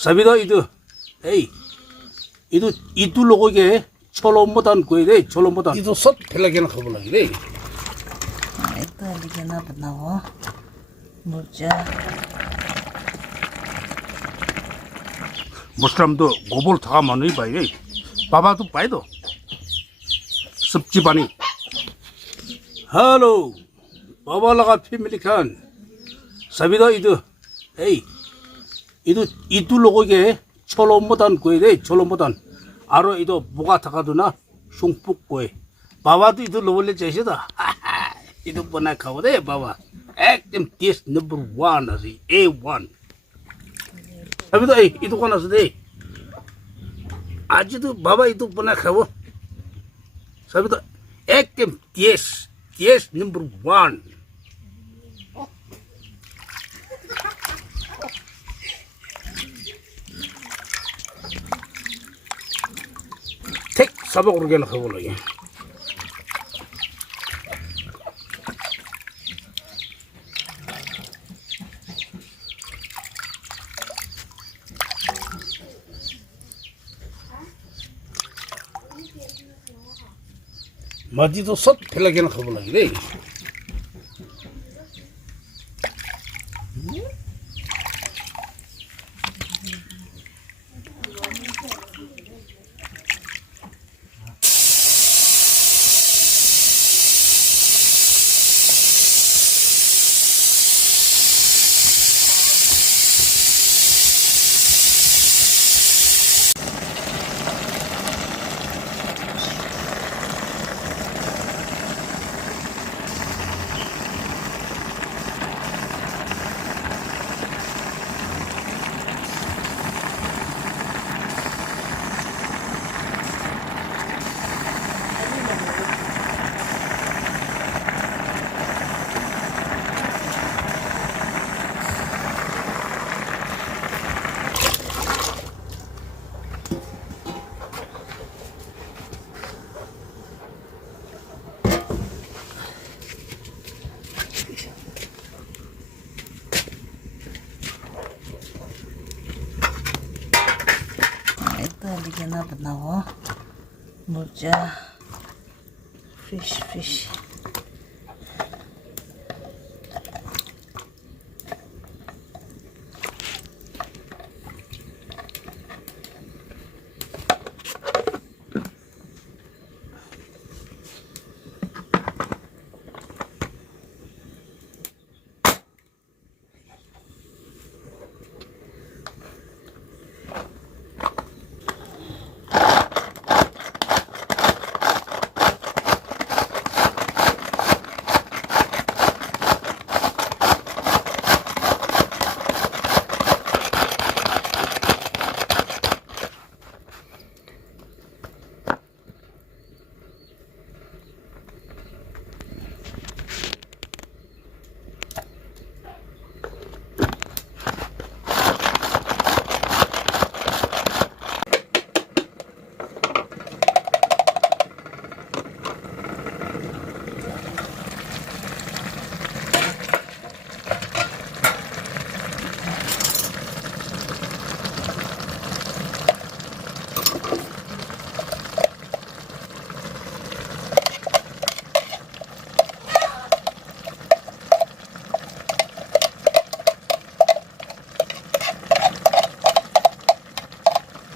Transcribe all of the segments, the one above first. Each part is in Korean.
Sabido itu, itu logo ke cholombotan kue deh, cholombotan. Itu sop pelagi nak kamu lagi deh. Itu lagi nak benawa, muja. Muslim tu gobol thaka manu hi pai deh. Baba tu pai do. Sabji pani. Hello, baba laga family kan. Sabido itu, itu logo ke cholombotan kue deh, cholombotan. Aro itu buka thakaduna sungpuk kue. Baba tu itu logo le cese dah. Itu pernah kau deh baba. Ekdom taste number 1 asih, A1. Sabido itu kan asih deh. Aja tu baba itu pernah kau. Sabido ekdom taste number 1. tek sabak urgen khabu lagi. Madi to sab phelagen khabu lagi deh. Itu lagi nak benawa, muja. Fish.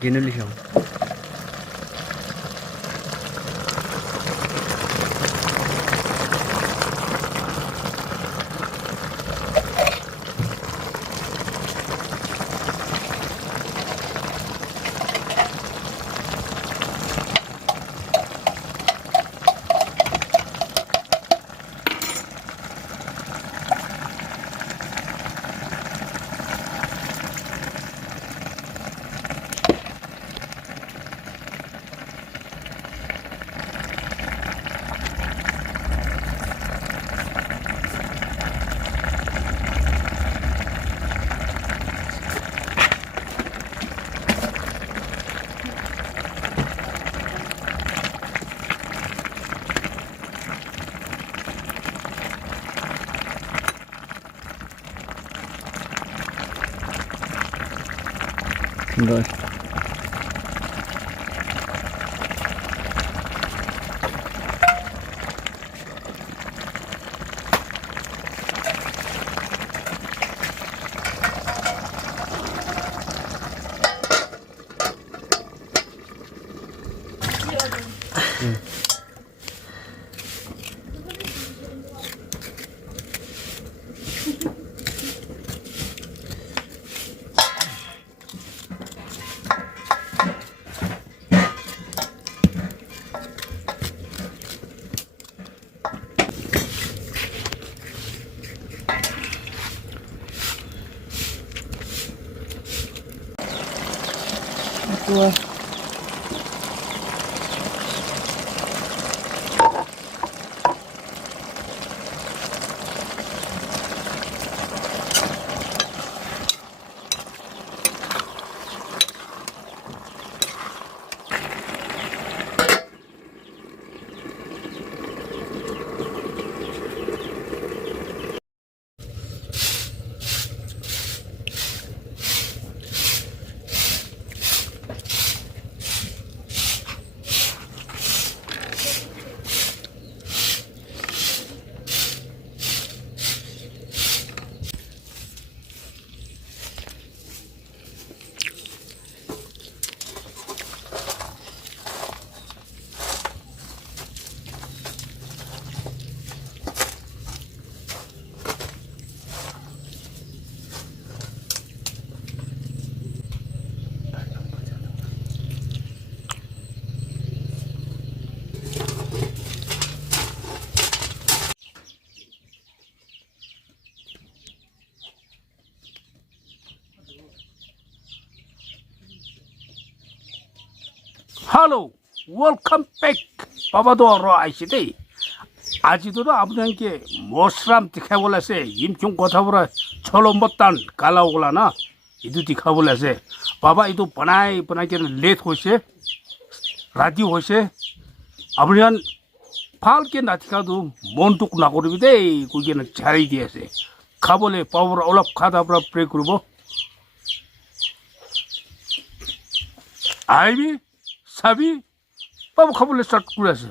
Generally show. Rồi. Cua. Hello, welcome back. বাবা도 আইসিতে আজিতো আপনাকে মশরাম দেখা বলেছে ইমচুং কথা বলে ছলো মতান কালা ওগুলা না ইদু দেখা বলেছে বাবা ইদু বানাই বানাই কেন লেট হয়েছে রাতি হয়েছে আপনি ভালকে নাথিকাদু মনটুক না করবি দেই কই কেন ছাড়ি দিয়েছে খাবলে পাওয়ার অলপ খাদ আপনার প্রে করব আইবি সাবি বাবু খাবলে স্টার্ট করে আছে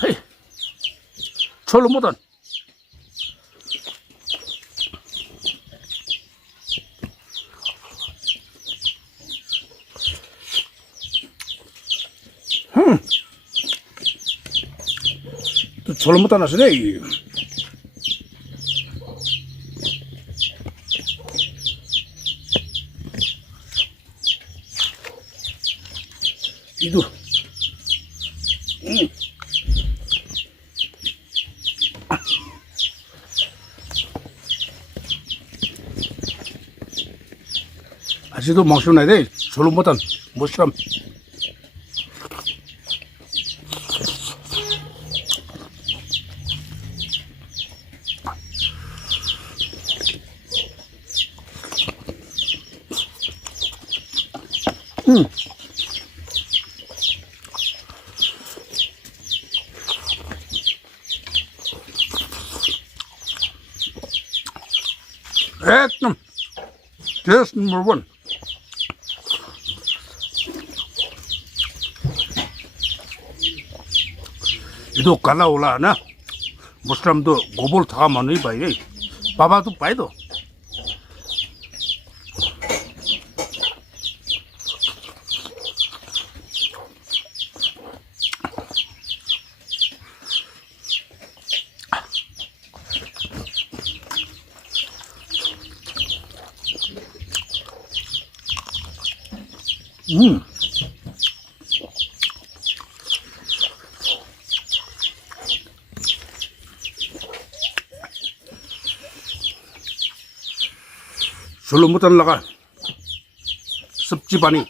হেই ছোলো মতন তো ছোলো মতন আছে রে 이도 아직도 막혀놔야 돼. 졸로 못한 못참. एकदम टेस्ट नंबर 1 이도 갈라올라나 무스람도 고볼 타가 많이 봐요 바바도 봐도 졸로 못한 나가 습지반이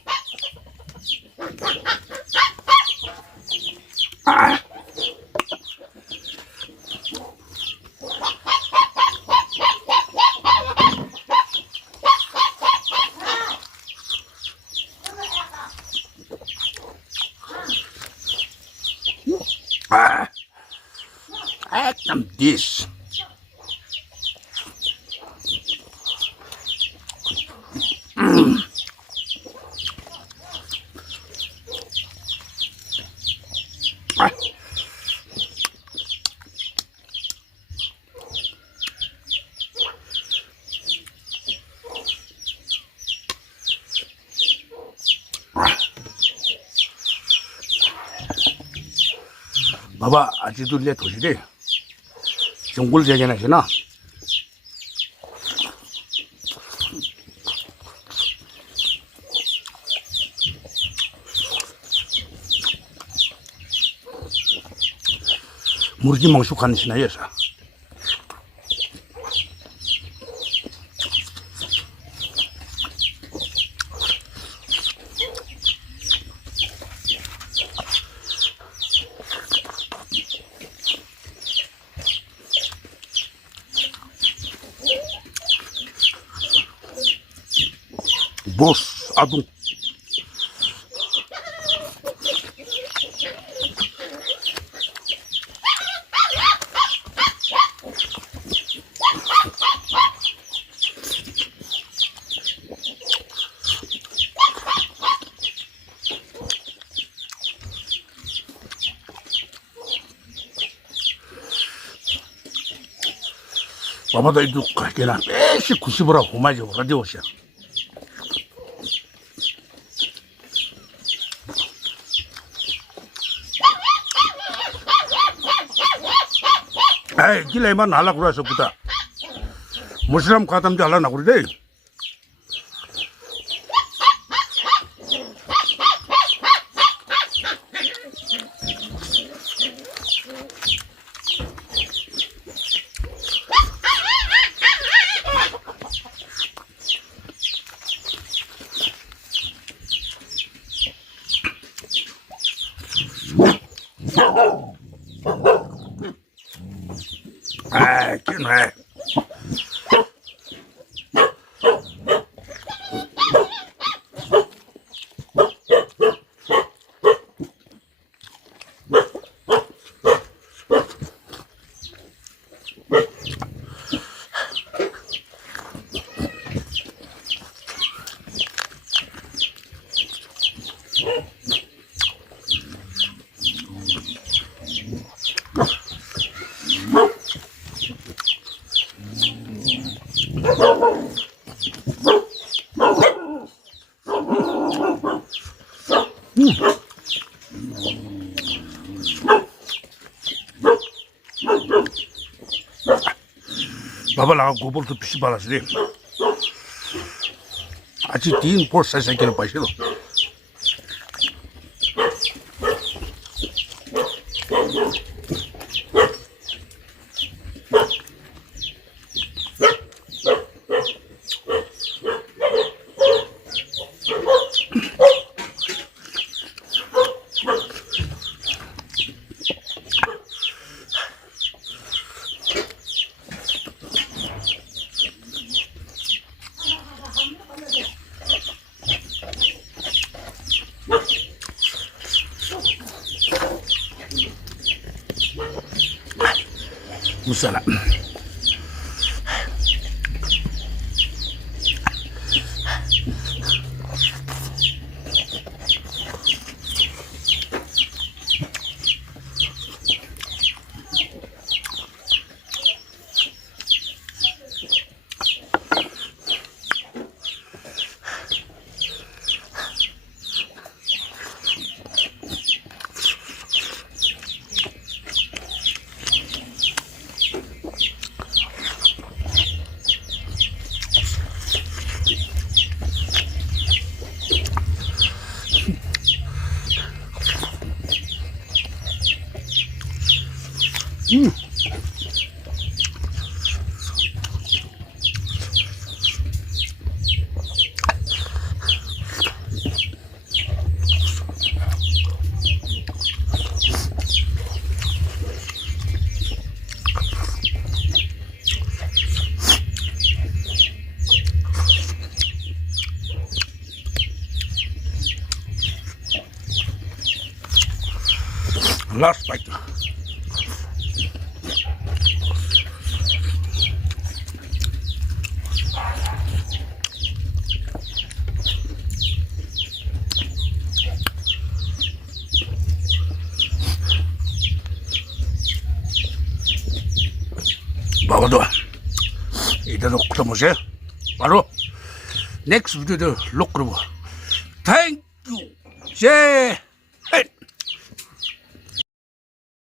एकदम डिश 봐봐, 아직도 내 도시래. 중골 대전하시나? 무르지 멍숙한 시나여서. 보스 아둥 와봐도 이도 갈게나 매시 90으로 호마지 오라디오시야. 에이, 길에만 날라 그래서 보다. 무슬람 가담도 할라나 그러대. 아, 기네. 봐봐, 나가 고볼도 피시 발랐으니. 아직 뒤는 볼 살살기는 빠시도. 무살라. Last bite. 먹어도 이대로 끓여보세요. 바로 넥스트 비디오 로크로. 땡큐 제